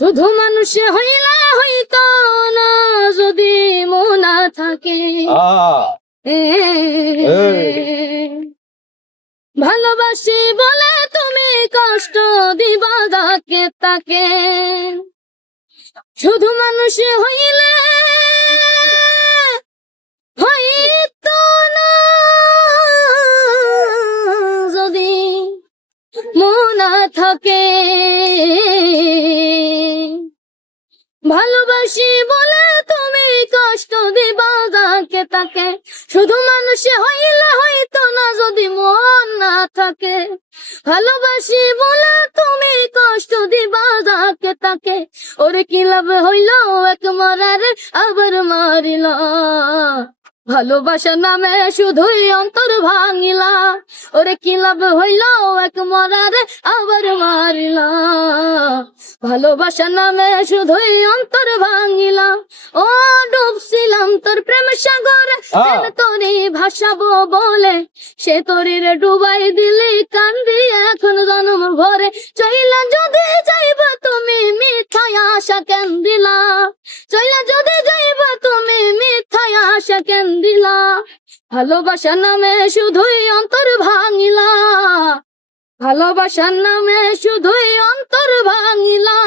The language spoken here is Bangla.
শুধু মানুষে হইলে হইতো না যদি মন না থাকে। ভালোবাসি বলে তুমি কষ্ট দিবা যাকে তাকে। শুধু মানুষে হইলে হইতো না যদি মন না থাকে। ভালোবাসি বলে তুমি কষ্ট দিবা যাকে তাকে। শুধু মানুষে হইলে হইতো না যদি মন না থাকে। ভালোবাসি বলে তুমি কষ্ট দিবা যাকে তাকে। ওরে কি লাভ হইল এক মরারে আবার মারিলা। ভালোবাসা নামে শুধুই অন্তর ভাঙিলা। ওরে কি লাভ হইল এক মরারে আবার মারিলা। ভালোবাসা নামে শুধুই অন্তর ভাঙিলা। ও ডুবছিলাম তোর প্রেম সাগরে, প্রেম তোরে ভাসাবো বলে। সে তোরে ডুবাই দিলি কান্দি এখন জন্ম ভরে। চইলা যদি যাইবা তুমি মিথ্যায় আশা কেন দিলা। চইলা যদি যাইবা তুমি মিথ্যায় আশা কেন দিলা। ভালোবাসা নামে শুধুই অন্তর ভাঙিলা। ভালোবাসার নামে শুধুই অন্তর ভাঙিলা।